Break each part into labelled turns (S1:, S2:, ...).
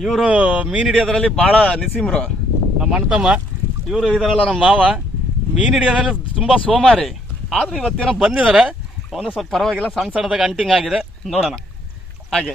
S1: ಇವರು ಮೀನು ಹಿಡಿಯೋದ್ರಲ್ಲಿ ಭಾಳ ನಿಸೀಮ್ರು ನಮ್ಮ ಅಣ್ಣ ತಮ್ಮ ಇವರು ಇದಾರಲ್ಲ ನಮ್ಮ ಮಾವ, ಮೀನು ಹಿಡಿಯೋದ್ರಲ್ಲಿ ತುಂಬ ಸೋಮಾರಿ. ಆದರೂ ಇವತ್ತೇನೋ ಬಂದಿದ್ದಾರೆ ಅವನು ಸ್ವಲ್ಪ ಪರವಾಗಿಲ್ಲ, ಸಣ್ಣ ಸಣ್ಣದಾಗ ಅಂಟಿಂಗ್ ಆಗಿದೆ. ನೋಡೋಣ. ಹಾಗೆ.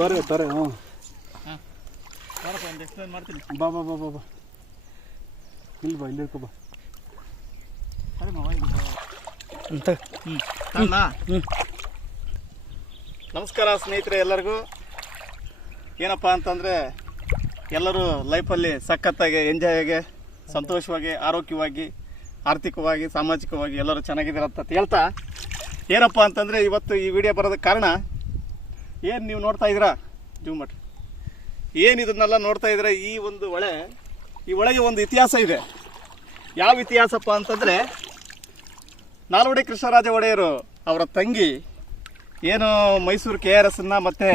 S2: ತಾರೆ ತೊರೆ ಹ್ಞೂ.
S1: ಮಾಡ್ತೀನಿ.
S2: ಬಾ ಬಾ ಬಾ ಬಾ ಬಾ. ಇಲ್ಲಿ ಬಾ ಇಲ್ಲಿ ಇರ್ಕೊ ಬಾ. ಅಂತ ಹ್ಞೂ
S1: ನಮಸ್ಕಾರ ಸ್ನೇಹಿತರೆ ಎಲ್ಲರಿಗೂ. ಏನಪ್ಪ ಅಂತಂದರೆ ಎಲ್ಲರೂ ಲೈಫಲ್ಲಿ ಸಖತ್ತಾಗಿ ಎಂಜಾಯ್ ಆಗಿ ಸಂತೋಷವಾಗಿ ಆರೋಗ್ಯವಾಗಿ ಆರ್ಥಿಕವಾಗಿ ಸಾಮಾಜಿಕವಾಗಿ ಎಲ್ಲರೂ ಚೆನ್ನಾಗಿದ್ದೀರ ಅಂತ ಹೇಳ್ತಾ ಏನಪ್ಪ ಅಂತಂದರೆ ಇವತ್ತು ಈ ವಿಡಿಯೋ ಬರೋದಕ್ಕೆ ಕಾರಣ ಏನು ನೀವು ನೋಡ್ತಾ ಇದ್ದೀರಾ? ಜೂಮ್ ಮಾಡ್ರಿ. ಏನು ಇದನ್ನೆಲ್ಲ ನೋಡ್ತಾ ಇದ್ರೆ ಈ ಒಂದು ಹೊಳೆ ಈ ಒಳಗೆ ಒಂದು ಇತಿಹಾಸ ಇದೆ. ಯಾವ ಇತಿಹಾಸಪ್ಪ ಅಂತಂದರೆ, ನಾಲ್ವಡಿ ಕೃಷ್ಣರಾಜ ಒಡೆಯರು ಅವರ ತಂಗಿ, ಏನು ಮೈಸೂರು ಕೆ ಆರ್ ಎಸ್ನ ಮತ್ತು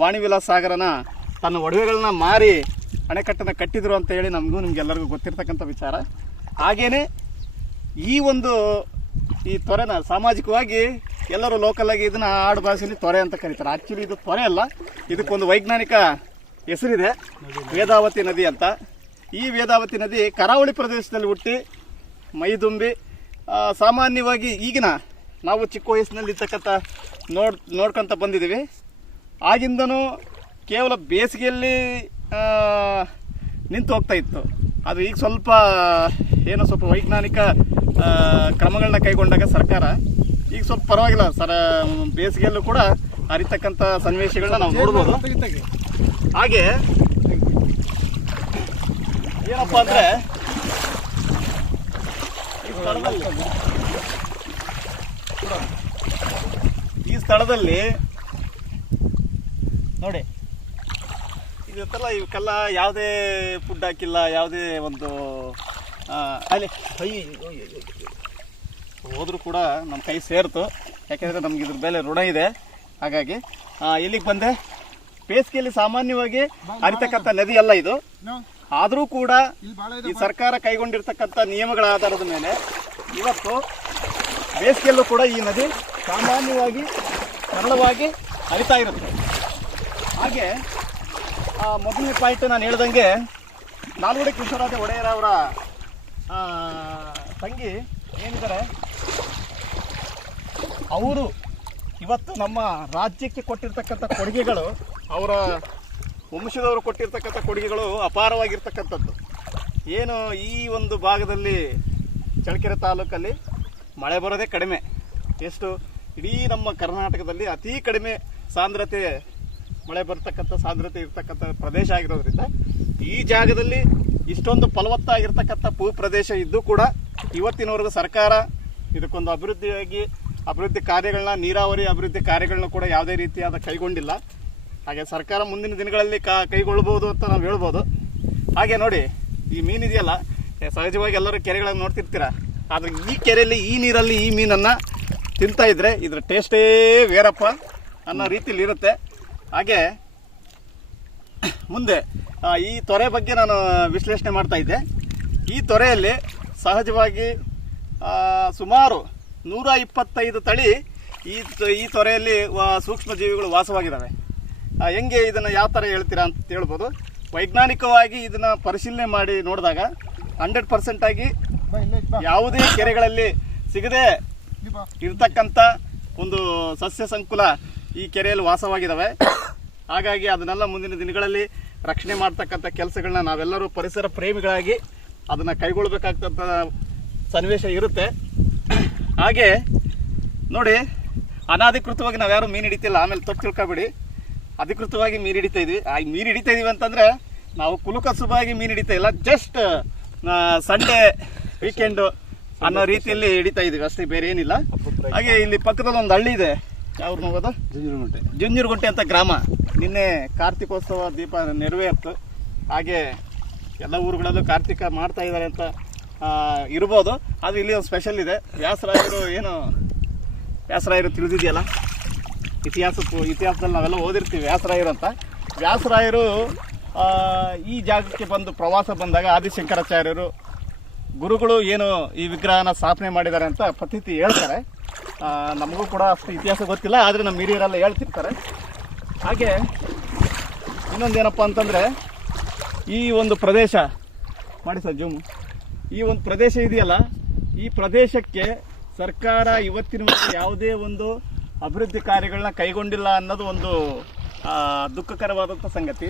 S1: ವಾಣಿವಿಲಾಸ್ ಸಾಗರನ ತನ್ನ ಒಡವೆಗಳನ್ನ ಮಾರಿ ಅಣೆಕಟ್ಟನ್ನು ಕಟ್ಟಿದ್ರು ಅಂತ ಹೇಳಿ ನಮಗೂ ನಿಮ್ಗೆಲ್ಲರಿಗೂ ಗೊತ್ತಿರ್ತಕ್ಕಂಥ ವಿಚಾರ. ಹಾಗೇನೆ ಈ ಒಂದು ಈ ತೊರೆನ ಸಾಮಾಜಿಕವಾಗಿ ಎಲ್ಲರೂ ಲೋಕಲಾಗಿ ಇದನ್ನ ಆಡು ಭಾಷೆಯಲ್ಲಿ ತೊರೆ ಅಂತ ಕರೀತಾರೆ. ಆಕ್ಚುಲಿ ಇದು ತೊರೆ ಅಲ್ಲ, ಇದಕ್ಕೊಂದು ವೈಜ್ಞಾನಿಕ ಹೆಸರಿದೆ, ವೇದಾವತಿ ನದಿ ಅಂತ. ಈ ವೇದಾವತಿ ನದಿ ಕರಾವಳಿ ಪ್ರದೇಶದಲ್ಲಿ ಹುಟ್ಟಿ ಮೈದುಂಬಿ ಸಾಮಾನ್ಯವಾಗಿ ಈಗಿನ ನಾವು ಚಿಕ್ಕ ವಯಸ್ಸಿನಲ್ಲಿ ಇರ್ತಕ್ಕಂಥ ನೋಡ್, ನೋಡ್ಕೊಂತ ಬಂದಿದ್ದೀವಿ. ಆಗಿಂದನೂ ಕೇವಲ ಬೇಸಿಗೆಯಲ್ಲಿ ನಿಂತು ಹೋಗ್ತಾ ಇತ್ತು. ಅದು ಈಗ ಸ್ವಲ್ಪ, ಏನೋ, ಸ್ವಲ್ಪ ವೈಜ್ಞಾನಿಕ ಕ್ರಮಗಳನ್ನ ಕೈಗೊಂಡಾಗ ಸರ್ಕಾರ, ಈಗ ಸ್ವಲ್ಪ ಪರವಾಗಿಲ್ಲ, ಸರ, ಬೇಸಿಗೆಯಲ್ಲೂ ಕೂಡ ಹರಿತಕ್ಕಂಥ ಸನ್ನಿವೇಶಗಳನ್ನ ನಾವು ನೋಡ್ಬೋದು. ಹಾಗೆ, ಏನಪ್ಪ ಅಂದ್ರೆ, ಈ ಸ್ಥಳದಲ್ಲಿ ನೋಡಿ ಇದೆಲ್ಲ ಇವಕ್ಕೆಲ್ಲ ಯಾವುದೇ ಫುಡ್ ಹಾಕಿಲ್ಲ, ಯಾವುದೇ ಒಂದು ಅಲ್ಲಿ ಹೋದರೂ ಕೂಡ ನಮ್ಮ ಕೈ ಸೇರ್ತು. ಯಾಕೆಂದರೆ ನಮ್ಗೆ ಇದ್ರ ಮೇಲೆ ಋಣ ಇದೆ. ಹಾಗಾಗಿ ಇಲ್ಲಿಗೆ ಬಂದೆ. ಬೇಸಿಗೆಯಲ್ಲಿ ಸಾಮಾನ್ಯವಾಗಿ ಹರಿತಕ್ಕಂಥ ನದಿ ಅಲ್ಲ ಇದು. ಆದರೂ ಕೂಡ ಈ ಸರ್ಕಾರ ಕೈಗೊಂಡಿರ್ತಕ್ಕಂಥ ನಿಯಮಗಳ ಆಧಾರದ ಮೇಲೆ ಇವತ್ತು ಬೇಸಿಗೆಯಲ್ಲೂ ಕೂಡ ಈ ನದಿ ಸಾಮಾನ್ಯವಾಗಿ ಸರಳವಾಗಿ ಹರಿತಾ ಇರುತ್ತೆ. ಹಾಗೆ ಆ, ಮೊದಲನೇ ಪಾಯಿಂಟ್ ನಾನು ಹೇಳ್ದಂಗೆ ನಾಲ್ವಡಿ ಕೃಷ್ಣರಾಜ ಒಡೆಯರ್ ಅವರ ತಂಗಿ, ಏನಿದ್ದಾರೆ? ಅವರು ಇವತ್ತು ನಮ್ಮ ರಾಜ್ಯಕ್ಕೆ ಕೊಟ್ಟಿರ್ತಕ್ಕಂಥ ಕೊಡುಗೆಗಳು, ಅವರ ವಂಶದವರು ಕೊಟ್ಟಿರ್ತಕ್ಕಂಥ ಕೊಡುಗೆಗಳು ಅಪಾರವಾಗಿರ್ತಕ್ಕಂಥದ್ದು. ಏನು ಈ ಒಂದು ಭಾಗದಲ್ಲಿ ಚಳಕೆರೆ ತಾಲೂಕಲ್ಲಿ ಮಳೆ ಬರೋದೇ ಕಡಿಮೆ. ಎಷ್ಟು? ಇಡೀ ನಮ್ಮ ಕರ್ನಾಟಕದಲ್ಲಿ ಅತಿ ಕಡಿಮೆ ಸಾಂದ್ರತೆ, ಮಳೆ ಬರ್ತಕ್ಕಂಥ ಸಾಂದ್ರತೆ ಇರ್ತಕ್ಕಂಥ ಪ್ರದೇಶ ಆಗಿರೋದ್ರಿಂದ ಈ ಜಾಗದಲ್ಲಿ ಇಷ್ಟೊಂದು ಫಲವತ್ತಾಗಿರ್ತಕ್ಕಂಥ ಭೂ ಪ್ರದೇಶ ಇದ್ದು ಕೂಡ ಇವತ್ತಿನವರೆಗೂ ಸರ್ಕಾರ ಇದಕ್ಕೊಂದು ಅಭಿವೃದ್ಧಿಯಾಗಿ ಅಭಿವೃದ್ಧಿ ಕಾರ್ಯಗಳನ್ನ, ನೀರಾವರಿ ಅಭಿವೃದ್ಧಿ ಕಾರ್ಯಗಳನ್ನ ಕೂಡ ಯಾವುದೇ ರೀತಿಯಾದ ಕೈಗೊಂಡಿಲ್ಲ. ಹಾಗೆ ಸರ್ಕಾರ ಮುಂದಿನ ದಿನಗಳಲ್ಲಿ ಕಾ ಕೈಗೊಳ್ಬೋದು ಅಂತ ನಾವು ಹೇಳ್ಬೋದು. ಹಾಗೆ ನೋಡಿ, ಈ ಮೀನಿದೆಯಲ್ಲ ಸಹಜವಾಗಿ ಎಲ್ಲರೂ ಕೆರೆಗಳನ್ನು ನೋಡ್ತಿರ್ತೀರ? ಆದರೆ ಈ ಕೆರೆಯಲ್ಲಿ, ಈ ನೀರಲ್ಲಿ ಈ ಮೀನನ್ನು ತಿಂತಾ ಇದ್ರೆ ಇದ್ರ ಟೇಸ್ಟೇ ಬೇರಪ್ಪ ಅನ್ನೋ ರೀತಿಯಲ್ಲಿ ಇರುತ್ತೆ ಹಾಗೆ ಮುಂದೆ ಈ ತೊರೆ ಬಗ್ಗೆ ನಾನು ವಿಶ್ಲೇಷಣೆ ಮಾಡ್ತಾ ಇದ್ದೆ. ಈ ತೊರೆಯಲ್ಲಿ ಸಹಜವಾಗಿ ಸುಮಾರು ನೂರ ಇಪ್ಪತ್ತೈದು ತಳಿ ಈ ಈ ತೊರೆಯಲ್ಲಿ ಸೂಕ್ಷ್ಮಜೀವಿಗಳು ಸೂಕ್ಷ್ಮ ಜೀವಿಗಳು ವಾಸವಾಗಿದ್ದಾವೆ ಹೆಂಗೆ ಇದನ್ನು ಯಾವ ಥರ ಹೇಳ್ತೀರಾ ಅಂತ ಹೇಳ್ಬೋದು. ವೈಜ್ಞಾನಿಕವಾಗಿ ಇದನ್ನು ಪರಿಶೀಲನೆ ಮಾಡಿ ನೋಡಿದಾಗ ಹಂಡ್ರೆಡ್ ಪರ್ಸೆಂಟ್ ಆಗಿ ಯಾವುದೇ ಕೆರೆಗಳಲ್ಲಿ ಸಿಗದೆ ಇರ್ತಕ್ಕಂಥ ಒಂದು ಸಸ್ಯ ಸಂಕುಲ ಈ ಕೆರೆಯಲ್ಲಿ ವಾಸವಾಗಿದ್ದಾವೆ. ಹಾಗಾಗಿ ಅದನ್ನೆಲ್ಲ ಮುಂದಿನ ದಿನಗಳಲ್ಲಿ ರಕ್ಷಣೆ ಮಾಡ್ತಕ್ಕಂಥ ಕೆಲಸಗಳನ್ನ ನಾವೆಲ್ಲರೂ ಪರಿಸರ ಪ್ರೇಮಿಗಳಾಗಿ ಅದನ್ನು ಕೈಗೊಳ್ಬೇಕಾಗ್ತಂಥ ಸನ್ನಿವೇಶ ಇರುತ್ತೆ. ಹಾಗೆ ನೋಡಿ ಅನಧಿಕೃತವಾಗಿ ನಾವು ಯಾರು ಮೀನು ಹಿಡಿತಿಲ್ಲ. ಆಮೇಲೆ ತಪ್ಪು ತಿಳ್ಕೊಬೇಡಿ. ಅಧಿಕೃತವಾಗಿ ಮೀನು ಹಿಡಿತಾ ಇದ್ವಿ. ಆ ಮೀನು ಹಿಡಿತಾ ಇದೀವಿ ಅಂತಂದ್ರೆ ನಾವು ಕುಲುಕಸುಬಾಗಿ ಮೀನು ಹಿಡಿತಾ ಇಲ್ಲ. ಜಸ್ಟ್ ಸಂಡೇ ವೀಕೆಂಡ್ ಅನ್ನೋ ರೀತಿಯಲ್ಲಿ ಹಿಡಿತಾ ಇದೀವಿ. ಅಷ್ಟೇ ಬೇರೆ ಏನಿಲ್ಲ. ಹಾಗೆ ಇಲ್ಲಿ ಪಕ್ಕದಲ್ಲಿ ಒಂದು ಹಳ್ಳಿ ಇದೆ. ಯಾವ್ದು ನೋಡೋದು
S2: ಜುಂಜುರುಗುಂಟೆ.
S1: ಜುಂಜುರ್ಗುಂಟೆ ಅಂತ ಗ್ರಾಮ. ನಿನ್ನೆ ಕಾರ್ತಿಕೋತ್ಸವ ದೀಪ ನೆರವೇರ್ತು. ಹಾಗೆ ಎಲ್ಲ ಊರುಗಳಲ್ಲೂ ಕಾರ್ತಿಕ ಮಾಡ್ತಾ ಇದ್ದಾರೆ ಅಂತ ಇರ್ಬೋದು. ಆದರೆ ಇಲ್ಲಿ ಒಂದು ಸ್ಪೆಷಲ್ ಇದೆ. ವ್ಯಾಸರಾಯರು ಏನು, ವ್ಯಾಸರಾಯರು ತಿಳಿದಿದೆಯಲ್ಲ? ಇತಿಹಾಸ ಇತಿಹಾಸದಲ್ಲಿ ನಾವೆಲ್ಲ ಓದಿರ್ತೀವಿ ವ್ಯಾಸರಾಯರು ಅಂತ. ವ್ಯಾಸರಾಯರು ಈ ಜಾಗಕ್ಕೆ ಬಂದು ಪ್ರವಾಸ ಬಂದಾಗ ಆದಿಶಂಕರಾಚಾರ್ಯರು ಗುರುಗಳು ಏನು ಈ ವಿಗ್ರಹನ ಸ್ಥಾಪನೆ ಮಾಡಿದ್ದಾರೆ ಅಂತ ಪ್ರತೀತಿ ಹೇಳ್ತಾರೆ. ನಮಗೂ ಕೂಡ ಅಷ್ಟು ಇತಿಹಾಸ ಗೊತ್ತಿಲ್ಲ, ಆದರೆ ನಮ್ಮ ಹಿರಿಯರೆಲ್ಲ ಹೇಳ್ತಿರ್ತಾರೆ. ಹಾಗೆ ಇನ್ನೊಂದೇನಪ್ಪ ಅಂತಂದರೆ ಈ ಒಂದು ಪ್ರದೇಶ, ಮಾಡಿ ಸರ್ ಜೂಮು. ಈ ಒಂದು ಪ್ರದೇಶ ಇದೆಯಲ್ಲ, ಈ ಪ್ರದೇಶಕ್ಕೆ ಸರ್ಕಾರ ಇವತ್ತಿನವರೆಗೆ ಯಾವುದೇ ಒಂದು ಅಭಿವೃದ್ಧಿ ಕಾರ್ಯಗಳನ್ನ ಕೈಗೊಂಡಿಲ್ಲ ಅನ್ನೋದು ಒಂದು ದುಃಖಕರವಾದಂಥ ಸಂಗತಿ.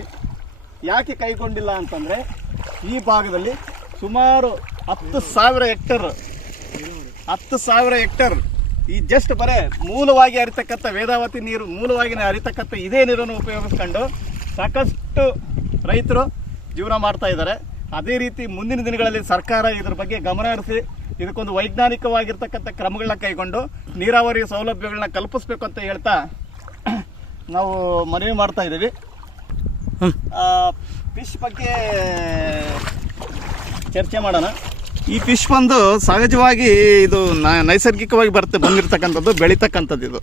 S1: ಯಾಕೆ ಕೈಗೊಂಡಿಲ್ಲ ಅಂತಂದರೆ ಈ ಭಾಗದಲ್ಲಿ ಸುಮಾರು ಹತ್ತು ಸಾವಿರ ಹೆಕ್ಟರ್, ಹತ್ತು ಸಾವಿರ ಹೆಕ್ಟರ್ ಈ ಜಸ್ಟ್ ಬರೇ ಮೂಲವಾಗಿ ಹರಿತಕ್ಕಂಥ ವೇದಾವತಿ ನೀರು ಮೂಲವಾಗಿ ಹರಿತಕ್ಕಂಥ ಇದೇ ನೀರನ್ನು ಉಪಯೋಗಿಸ್ಕೊಂಡು ಸಾಕಷ್ಟು ರೈತರು ಜೀವನ ಮಾಡ್ತಾ ಇದ್ದಾರೆ. ಅದೇ ರೀತಿ ಮುಂದಿನ ದಿನಗಳಲ್ಲಿ ಸರ್ಕಾರ ಇದ್ರ ಬಗ್ಗೆ ಗಮನ ಹರಿಸಿ ಇದಕ್ಕೊಂದು ವೈಜ್ಞಾನಿಕವಾಗಿರ್ತಕ್ಕಂಥ ಕ್ರಮಗಳನ್ನ ಕೈಗೊಂಡು ನೀರಾವರಿ ಸೌಲಭ್ಯಗಳನ್ನ ಕಲ್ಪಿಸ್ಬೇಕು ಅಂತ ಹೇಳ್ತಾ ನಾವು ಮನವಿ ಮಾಡ್ತಾ ಇದ್ದೀವಿ. ಫಿಶ್ ಬಗ್ಗೆ ಚರ್ಚೆ ಮಾಡೋಣ. ಈ ಫಿಶ್ ಬಂದು ಸಹಜವಾಗಿ ಇದು ನೈಸರ್ಗಿಕವಾಗಿ ಬರುತ್ತೆ, ಬಂದಿರತಕ್ಕಂಥದ್ದು, ಬೆಳೀತಕ್ಕಂಥದ್ದು ಇದು.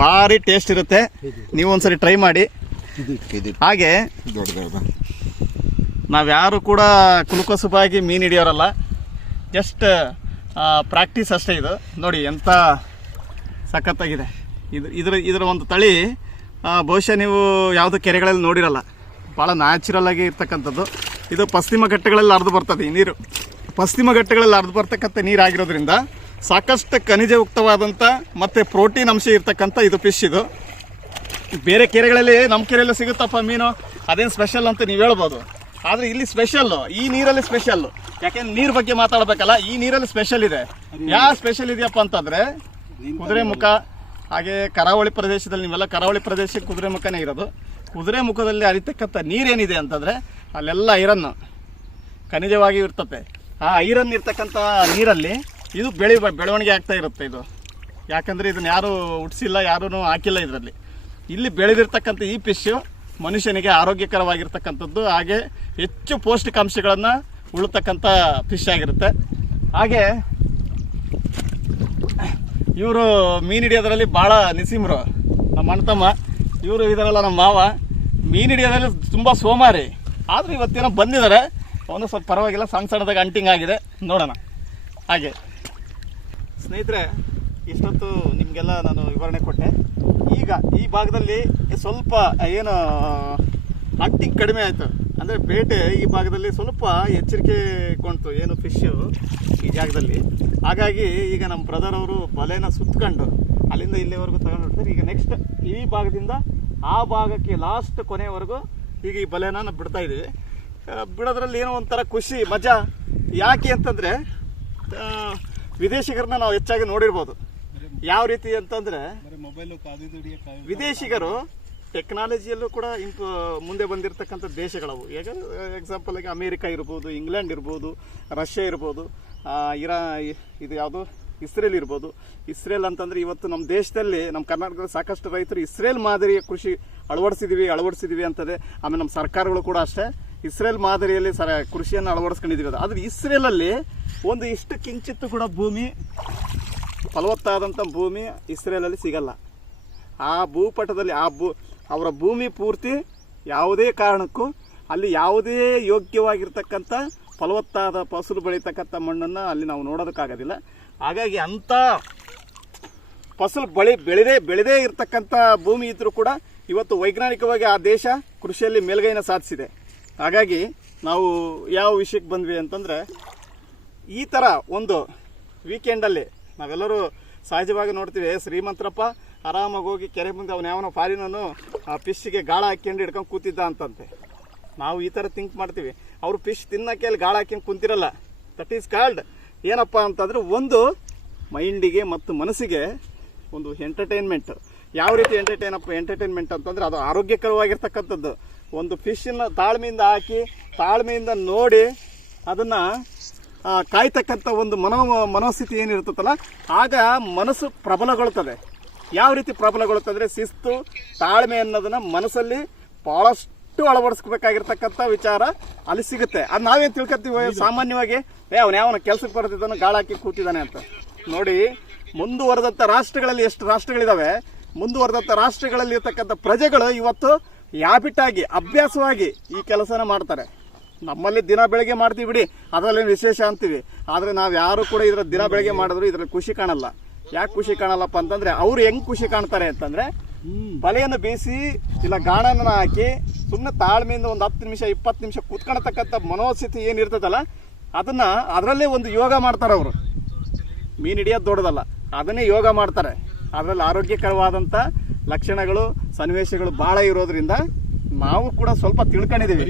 S1: ಭಾರಿ ಟೇಸ್ಟ್ ಇರುತ್ತೆ. ನೀವು ಒಂದ್ಸರಿ ಟ್ರೈ ಮಾಡಿ. ಹಾಗೆ ನಾವ್ಯಾರು ಕೂಡ ಕುಲುಕಸುಬಾಗಿ ಮೀನು ಹಿಡಿಯೋರಲ್ಲ ಜಸ್ಟ್ ಪ್ರಾಕ್ಟೀಸ್ ಅಷ್ಟೇ ಇದು. ನೋಡಿ ಎಂಥ ಸಖತ್ತಾಗಿದೆ. ಇದು ಇದರ ಇದರ ಒಂದು ತಳಿ ಬಹುಶಃ ನೀವು ಯಾವುದೋ ಕೆರೆಗಳಲ್ಲಿ ನೋಡಿರಲ್ಲ. ಭಾಳ ನ್ಯಾಚುರಲ್ ಆಗಿ ಇರ್ತಕ್ಕಂಥದ್ದು. ಇದು ಪಶ್ಚಿಮ ಘಟ್ಟಗಳಲ್ಲಿ ಹರಿದು ಬರ್ತದೆ ಈ ನೀರು. ಪಶ್ಚಿಮ ಘಟ್ಟಗಳಲ್ಲಿ ಹರಿದು ಬರ್ತಕ್ಕಂಥ ನೀರಾಗಿರೋದ್ರಿಂದ ಸಾಕಷ್ಟು ಖನಿಜಯುಕ್ತವಾದಂಥ ಮತ್ತು ಪ್ರೋಟೀನ್ ಅಂಶ ಇರ್ತಕ್ಕಂಥ ಇದು ಫಿಶ್ ಇದು. ಬೇರೆ ಕೆರೆಗಳಲ್ಲಿ ನಮ್ಮ ಕೆರೆಯಲ್ಲಿ ಸಿಗುತ್ತಪ್ಪ ಮೀನು. ಅದೇನು ಸ್ಪೆಷಲ್ ಅಂತ ನೀವು ಹೇಳ್ಬೋದು. ಆದರೆ ಇಲ್ಲಿ ಸ್ಪೆಷಲ್ಲು ಈ ನೀರಲ್ಲಿ ಸ್ಪೆಷಲ್ಲು ಯಾಕೆಂದ್ರೆ ನೀರು ಬಗ್ಗೆ ಮಾತಾಡಬೇಕಲ್ಲ, ಈ ನೀರಲ್ಲಿ ಸ್ಪೆಷಲ್ ಇದೆ. ಯಾವ ಸ್ಪೆಷಲ್ ಇದೆಯಪ್ಪ ಅಂತಂದರೆ, ಕುದುರೆ ಮುಖ, ಹಾಗೆ ಕರಾವಳಿ ಪ್ರದೇಶದಲ್ಲಿ ನೀವೆಲ್ಲ ಕರಾವಳಿ ಪ್ರದೇಶಕ್ಕೆ ಕುದುರೆ ಮುಖನೇ ಇರೋದು. ಕುದುರೆ ಮುಖದಲ್ಲಿ ಅರಿತಕ್ಕಂಥ ನೀರೇನಿದೆ ಅಂತಂದರೆ, ಅಲ್ಲೆಲ್ಲ ಐರನ್ನು ಖನಿಜವಾಗಿ ಇರ್ತತೆ. ಆ ಐರನ್ ಇರ್ತಕ್ಕಂಥ ನೀರಲ್ಲಿ ಇದು ಬೆಳೆ ಬೆಳವಣಿಗೆ ಆಗ್ತಾ ಇರುತ್ತೆ ಇದು. ಯಾಕಂದ್ರೆ ಇದನ್ನ ಯಾರು ಹುಟ್ಟಿಸಿಲ್ಲ ಯಾರೂ ಹಾಕಿಲ್ಲ ಇದರಲ್ಲಿ. ಇಲ್ಲಿ ಬೆಳೆದಿರ್ತಕ್ಕಂಥ ಈ ಫಿಶ್ ಮನುಷ್ಯನಿಗೆ ಆರೋಗ್ಯಕರವಾಗಿರ್ತಕ್ಕಂಥದ್ದು, ಹಾಗೆ ಹೆಚ್ಚು ಪೌಷ್ಟಿಕಾಂಶಗಳನ್ನು ಉಳ್ತಕ್ಕಂಥ ಫಿಶ್ ಆಗಿರುತ್ತೆ. ಹಾಗೆ ಇವರು ಮೀನು ಹಿಡಿಯೋದ್ರಲ್ಲಿ ಭಾಳ ನಿಸೀಮ್ರು. ನಮ್ಮ ಅಣ್ಣತಮ್ಮ, ಇವರು ಇದರಲ್ಲ ನಮ್ಮ ಮಾವ. ಮೀನು ಹಿಡಿಯೋದ್ರಲ್ಲಿ ತುಂಬ ಸೋಮಾರಿ. ಆದರೂ ಇವತ್ತೇನೋ ಬಂದಿದ್ದಾರೆ ಅವನು ಸ್ವಲ್ಪ ಪರವಾಗಿಲ್ಲ, ಸಣ್ಣ ಸಣ್ಣದಾಗ ಅಂಟಿಂಗ್ ಆಗಿದೆ. ನೋಡೋಣ. ಹಾಗೆ. ಸ್ನೇಹಿತರೆ, ಇಷ್ಟೊತ್ತು ನಿಮಗೆಲ್ಲ ನಾನು ವಿವರಣೆ ಕೊಟ್ಟೆ. ಈಗ ಈ ಭಾಗದಲ್ಲಿ ಸ್ವಲ್ಪ, ಏನು ಅಂಟಿಂಗ್ ಕಡಿಮೆ ಆಯಿತು. ಅಂದರೆ ಬೇಟೆ ಈ ಭಾಗದಲ್ಲಿ ಸ್ವಲ್ಪ ಎಚ್ಚರಿಕೆ ಕೊಂತು, ಏನು ಫಿಶ್ಶು ಈ ಜಾಗದಲ್ಲಿ. ಹಾಗಾಗಿ ಈಗ ನಮ್ಮ ಬ್ರದರ್ ಅವರು ಬಲೆನ ಸುತ್ತಕೊಂಡು ಅಲ್ಲಿಂದ ಇಲ್ಲಿವರೆಗೂ ತಗೊಂಡು ಹೋಗ್ತಾರೆ. ಈಗ ನೆಕ್ಸ್ಟ್ ಈ ಭಾಗದಿಂದ ಆ ಭಾಗಕ್ಕೆ ಲಾಸ್ಟ್ ಕೊನೆವರೆಗೂ ಈಗ ಈ ಬಲೆನ ಬಿಡ್ತಾ ಇದ್ದೀವಿ. ಬಿಡೋದ್ರಲ್ಲಿ ಏನೋ ಒಂಥರ ಖುಷಿ, ಮಜಾ. ಯಾಕೆ ಅಂತಂದರೆ ವಿದೇಶಿಗರನ್ನ ನಾವು ಹೆಚ್ಚಾಗಿ ನೋಡಿರ್ಬೋದು. ಯಾವ ರೀತಿ ಅಂತಂದರೆ, ವಿದೇಶಿಗರು ಟೆಕ್ನಾಲಜಿಯಲ್ಲೂ ಕೂಡ ಇಂಪ್, ಮುಂದೆ ಬಂದಿರತಕ್ಕಂಥ ದೇಶಗಳವು. ಈಗ ಎಕ್ಸಾಂಪಲ್ ಆಗಿ ಅಮೇರಿಕ ಇರ್ಬೋದು, ಇಂಗ್ಲೆಂಡ್ ಇರ್ಬೋದು, ರಷ್ಯಾ ಇರ್ಬೋದು ಇರಾ, ಇದು ಯಾವುದು? ಇಸ್ರೇಲ್ ಇರ್ಬೋದು. ಇಸ್ರೇಲ್ ಅಂತಂದರೆ ಇವತ್ತು ನಮ್ಮ ದೇಶದಲ್ಲಿ ನಮ್ಮ ಕರ್ನಾಟಕದಲ್ಲಿ ಸಾಕಷ್ಟು ರೈತರು ಇಸ್ರೇಲ್ ಮಾದರಿಯ ಕೃಷಿ ಅಳವಡಿಸಿದೀವಿ ಅಳವಡಿಸಿದೀವಿ ಅಂತದೆ. ಆಮೇಲೆ ನಮ್ಮ ಸರ್ಕಾರಗಳು ಕೂಡ ಅಷ್ಟೇ. ಇಸ್ರೇಲ್ ಮಾದರಿಯಲ್ಲಿ ಸರ ಕೃಷಿಯನ್ನು ಅಳವಡಿಸ್ಕೊಂಡಿದ್ದೀವಿ ಅದು. ಆದರೆ ಇಸ್ರೇಲಲ್ಲಿ ಒಂದು ಇಷ್ಟು ಕಿಂಚಿತ್ತು ಕೂಡ ಭೂಮಿ ಫಲವತ್ತಾದಂಥ ಭೂಮಿ ಇಸ್ರೇಲಲ್ಲಿ ಸಿಗಲ್ಲ. ಆ ಭೂಪಟದಲ್ಲಿ, ಆ ಭೂ, ಅವರ ಭೂಮಿ ಪೂರ್ತಿ ಯಾವುದೇ ಕಾರಣಕ್ಕೂ ಅಲ್ಲಿ ಯಾವುದೇ ಯೋಗ್ಯವಾಗಿರ್ತಕ್ಕಂಥ, ಫಲವತ್ತಾದ ಫಸಲು ಬೆಳೀತಕ್ಕಂಥ ಮಣ್ಣನ್ನು ಅಲ್ಲಿ ನಾವು ನೋಡೋದಕ್ಕಾಗೋದಿಲ್ಲ. ಹಾಗಾಗಿ ಅಂಥ ಫಸಲು ಬಳಿ ಬೆಳೆದೇ ಬೆಳೆದೇ ಇರತಕ್ಕಂಥ ಭೂಮಿ ಇದ್ದರೂ ಕೂಡ ಇವತ್ತು ವೈಜ್ಞಾನಿಕವಾಗಿ ಆ ದೇಶ ಕೃಷಿಯಲ್ಲಿ ಮೇಲ್ಗೈನ ಸಾಧಿಸಿದೆ. ಹಾಗಾಗಿ ನಾವು ಯಾವ ವಿಷಯಕ್ಕೆ ಬಂದ್ವಿ ಅಂತಂದರೆ, ಈ ಥರ ಒಂದು ವೀಕೆಂಡಲ್ಲಿ ನಾವೆಲ್ಲರೂ ಸಹಜವಾಗಿ ನೋಡ್ತೀವಿ, ಶ್ರೀಮಂತರಪ್ಪ ಆರಾಮಾಗಿ ಹೋಗಿ ಕೆರೆ ಮುಂದೆ ಅವನು ಯಾವನೋ ಫಾರಿನನು ಆ ಫಿಶ್ಗೆ ಗಾಳ ಹಾಕ್ಯಂಡು ಹಿಡ್ಕೊಂಡು ಕೂತಿದ್ದ ಅಂತಂತೆ ನಾವು ಈ ಥರ ಥಿಂಕ್ ಮಾಡ್ತೀವಿ. ಅವರು ಫಿಶ್ ತಿನ್ನಕ್ಕೆ ಅಲ್ಲಿ ಗಾಳ ಹಾಕ್ಯಂಡು ಕುಂತಿರಲ್ಲ. ದಟ್ ಈಸ್ ಕಾಲ್ಡ್ ಏನಪ್ಪ ಅಂತಂದ್ರೆ ಒಂದು ಮೈಂಡಿಗೆ ಮತ್ತು ಮನಸ್ಸಿಗೆ ಒಂದು ಎಂಟರ್ಟೈನ್ಮೆಂಟ್ ಯಾವ ರೀತಿ ಎಂಟರ್ಟೈನ್ ಅಪ್ ಎಂಟರ್ಟೈನ್ಮೆಂಟ್ ಅಂತಂದ್ರೆ ಅದು ಆರೋಗ್ಯಕರವಾಗಿರ್ತಕ್ಕಂಥದ್ದು. ಒಂದು ಫಿಶನ್ನ ತಾಳ್ಮೆಯಿಂದ ಹಾಕಿ ತಾಳ್ಮೆಯಿಂದ ನೋಡಿ ಅದನ್ನು ಕಾಯ್ತಕ್ಕಂಥ ಒಂದು ಮನೋ ಮನೋಸ್ಥಿತಿ ಏನಿರ್ತದಲ್ಲ ಆಗ ಮನಸ್ಸು ಪ್ರಬಲಗೊಳ್ತದೆ. ಯಾವ ರೀತಿ ಪ್ರಬಲಗೊಳ್ತದೆ ಶಿಸ್ತು ತಾಳ್ಮೆ ಅನ್ನೋದನ್ನ ಮನಸ್ಸಲ್ಲಿ ಬಹಳಷ್ಟು ಅಳವಡಿಸ್ಕೋಬೇಕಾಗಿರ್ತಕ್ಕಂಥ ವಿಚಾರ ಅಲ್ಲಿ ಸಿಗುತ್ತೆ. ಅದು ನಾವೇನು ತಿಳ್ಕೊತೀವಿ ಸಾಮಾನ್ಯವಾಗಿ ಏ ಅವನು ಯಾವನ ಕೆಲಸಕ್ಕೆ ಬರ್ತಿದ್ದಾನೆ ಗಾಳಾಕಿ ಕೂತಿದ್ದಾನೆ ಅಂತ. ನೋಡಿ ಮುಂದುವರೆದಂಥ ರಾಷ್ಟ್ರಗಳಲ್ಲಿ ಎಷ್ಟು ರಾಷ್ಟ್ರಗಳಿದಾವೆ ಮುಂದುವರೆದಂಥ ರಾಷ್ಟ್ರಗಳಲ್ಲಿ ಇರ್ತಕ್ಕಂಥ ಪ್ರಜೆಗಳು ಇವತ್ತು ಹ್ಯಾಬಿಟ್ ಆಗಿ ಅಭ್ಯಾಸವಾಗಿ ಈ ಕೆಲಸನ ಮಾಡ್ತಾರೆ. ನಮ್ಮಲ್ಲಿ ದಿನ ಬೆಳಗ್ಗೆ ಮಾಡ್ತೀವಿ ಬಿಡಿ ಅದರಲ್ಲಿ ವಿಶೇಷ ಅಂತೀವಿ. ಆದರೆ ನಾವು ಯಾರು ಕೂಡ ಇದ್ರ ದಿನ ಬೆಳಗ್ಗೆ ಮಾಡಿದ್ರು ಇದ್ರಲ್ಲಿ ಖುಷಿ ಕಾಣಲ್ಲ. ಯಾಕೆ ಖುಷಿ ಕಾಣಲ್ಲಪ್ಪ ಅಂತಂದ್ರೆ, ಅವ್ರು ಹೆಂಗೆ ಖುಷಿ ಕಾಣ್ತಾರೆ ಅಂತಂದ್ರೆ, ಬಲೆಯನ್ನು ಬೀಸಿ, ಇಲ್ಲ ಗಾಣನ ಹಾಕಿ ಸುಮ್ಮನೆ ತಾಳ್ಮೆಯಿಂದ ಒಂದು ಹತ್ತು ನಿಮಿಷ, ಇಪ್ಪತ್ತು ನಿಮಿಷ ಕೂತ್ಕೊಳತಕ್ಕಂಥ ಮನೋಸ್ಥಿತಿ ಏನಿರ್ತದಲ್ಲ ಅದನ್ನ ಅದರಲ್ಲೇ ಒಂದು ಯೋಗ ಮಾಡ್ತಾರೆ ಅವರು. ಮೀನು ಹಿಡಿಯೋದು ದೊಡ್ಡದಲ್ಲ, ಅದನ್ನೇ ಯೋಗ ಮಾಡ್ತಾರೆ. ಅದರಲ್ಲಿ ಆರೋಗ್ಯಕರವಾದಂಥ ಲಕ್ಷಣಗಳು ಸನ್ನಿವೇಶಗಳು ಬಹಳ ಇರೋದ್ರಿಂದ ನಾವು ಕೂಡ ಸ್ವಲ್ಪ ತಿಳ್ಕೊಂಡಿದ್ದೀವಿ.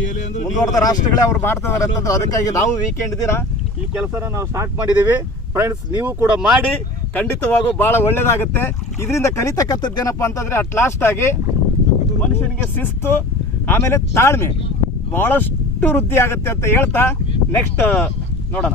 S1: ಮುಂದುವರೆದ ರಾಷ್ಟ್ರಗಳೇ ಅವ್ರು ಮಾಡ್ತಿದ್ದಾರೆ ಅಂತಂದ್ರೆ ಅದಕ್ಕಾಗಿ ನಾವು ವೀಕೆಂಡ್ ದಿನ ಈ ಕೆಲಸನ ನಾವು ಸ್ಟಾರ್ಟ್ ಮಾಡಿದ್ದೀವಿ. ಫ್ರೆಂಡ್ಸ್ ನೀವು ಕೂಡ ಮಾಡಿ ಖಂಡಿತವಾಗೂ ಬಹಳ ಒಳ್ಳೇದಾಗುತ್ತೆ. ಇದರಿಂದ ಕಲಿತಕ್ಕಂಥದ್ದು ಏನಪ್ಪ ಅಂತಂದ್ರೆ ಅಟ್ ಲಾಸ್ಟ್ ಆಗಿ ಮನುಷ್ಯನಿಗೆ ಶಿಸ್ತು ಆಮೇಲೆ ತಾಳ್ಮೆ. ಬಹಳಷ್ಟು ವೃದ್ಧಿ ಆಗುತ್ತೆ ಅಂತ ಹೇಳ್ತಾ ನೆಕ್ಸ್ಟ್ ನೋಡೋಣ.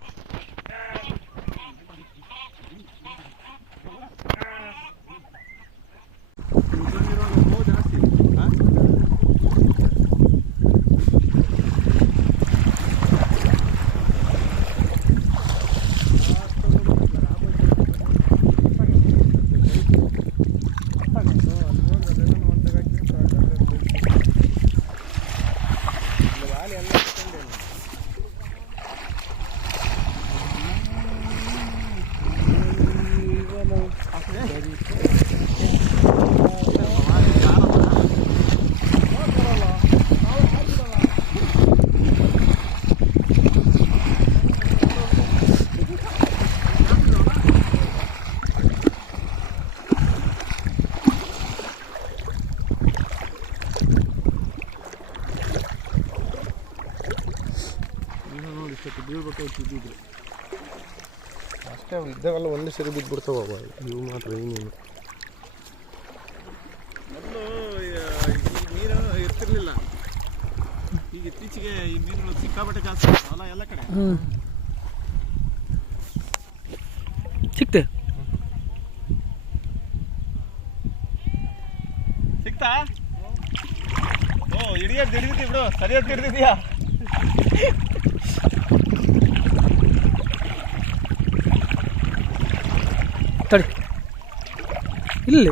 S2: Thank you. ಅಷ್ಟೇ ಅವು ಇದ್ದಾವೆಲ್ಲ ಒಂದೇ ಸರಿ ಬಿದ್ದುಬಿಡ್ತಾವ ಇವು ಮಾತ್ರ ಏನೇನು?
S1: ಮೊದಲು ನೀರು ಮೀನು ಇರ್ತಿರ್ಲಿಲ್ಲ ಈಗ ಇತ್ತೀಚೆಗೆ ಈ ಮೀನುಗಳು ಸಿಕ್ಕಾಪಟ್ಟೆ ಜಾಸ್ತಿ ಅಲ್ಲ ಎಲ್ಲ ಕಡೆ.
S3: ಸಿಕ್ತೆ?
S1: ಸಿಕ್ತಾ? ಓ ಹಿಡಿಯೋದು ಹಿಡಿದಿದ್ದೀವಿ ಬಿಡು ಸರಿಯೋದು ಹಿಡಿದಿದ್ಯಾ?
S3: ತಡಿ. ಇಲ್ಲಿ.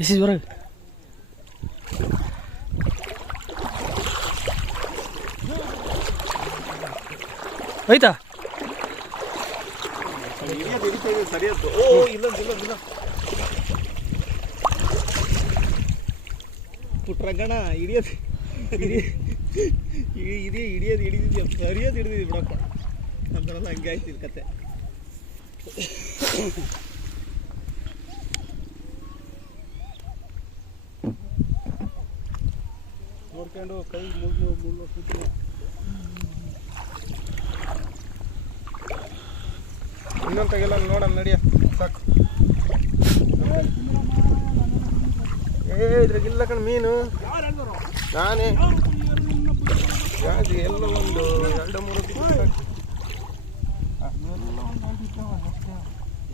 S3: ಎಸಿ ಹೊರಗೆ ಹೋಯ್ತಾ
S1: ಹಿಡಿಯೋದು ಹಿಡಿತಾ ಇದೆ ಸರಿಯದ್ದು ಓ ಇಲ್ಲ ಇಲ್ಲ ಇಲ್ಲ ಪುಟ್ರಂಗಣ ಹಿಡಿಯೋದು ಇದೇ ಹಿಡಿ ಹಿಡಿಯೋದು ಹಿಡಿದಿದ್ಯಾ? ಸರಿಯೋದು ಹಿಡಿದಿದ್ವಿ ಬಿಡಪ್ಪ? ನಂತರಲ್ಲ ಹಂಗೆ ಆಯ್ತು ಕತೆ.
S2: ನೋಡ್ಕೊಂಡು ಕೈ ಮುಗಿದು ಮುಳ್ಳು ಕೂತು ಇನ್ನೊಂದು ತೆಗಿಲ್ಲ ನೋಡೋಣ ನಡಿಯ, ಸಾಕು. ಏ ಇದ್ರಾಗಿಲ್ಲ ಕಣ ಮೀನು. ನಾನೇ. ಯಾಕೆ ಎಲ್ಲ ಒಂದು ಎರಡು ಮೂರು.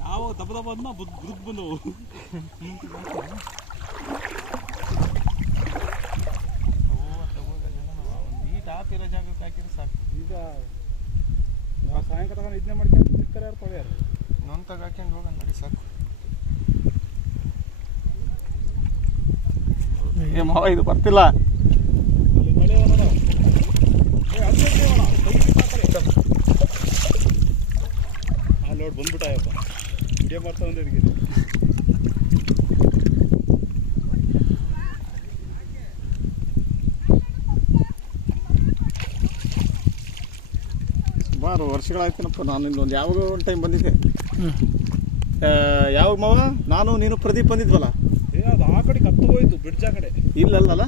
S1: ಯಾವ ದಬ್ಬ ದಬ್ಬ ಅದನ್ನ ಬುದ್ ಬಂದವು. ಈಟ್ ಹಾಕಿರೋ ಜಾಗಕ್ಕೆ ಹಾಕಿದ್ರೆ ಸಾಕು
S2: ಈಗ ನಾವು ಸಾಯಂಕಾಲ ತಗೊಂಡು ಇದನ್ನೇ ಮಾಡ್ಕೊಂಡು ಸಿಗ್ತಾರೆ ಯಾರು ತೊಳೆಯಾರು?
S4: ನೊಂತಾಗ ಹಾಕೊಂಡು ಹೋಗೋಣ ನಡಿ ಸಾಕು.
S1: ಏ ಮಾವ ಇದು ಬರ್ತಿಲ್ಲ.
S2: ಲೋಡ್ ಬಂದ್ಬಿಟ್ಟಾಯಪ್ಪ ವಿಡಿಯೋ ಮಾಡ್ತಾ ಬಂದೆ ಇದಕ್ಕೆ
S1: ಸುಮಾರು ವರ್ಷಗಳಾಯ್ತೇನಪ್ಪ ನಾನು ಇಲ್ಲೊಂದು ಯಾವಾಗ ಒಂದು ಟೈಮ್ ಬಂದಿದ್ದೆ. ಯಾವಾಗ ಮಾವ? ನಾನು ನೀನು ಪ್ರದೀಪ್ ಬಂದಿದ್ವಲ್ಲ
S2: ಏ ಅದು ಆ ಕಡೆ ಕತ್ತು ಹೋಯ್ತು ಬ್ರಿಡ್ಜ್ ಆ ಕಡೆ.
S1: ಇಲ್ಲಲ್ಲ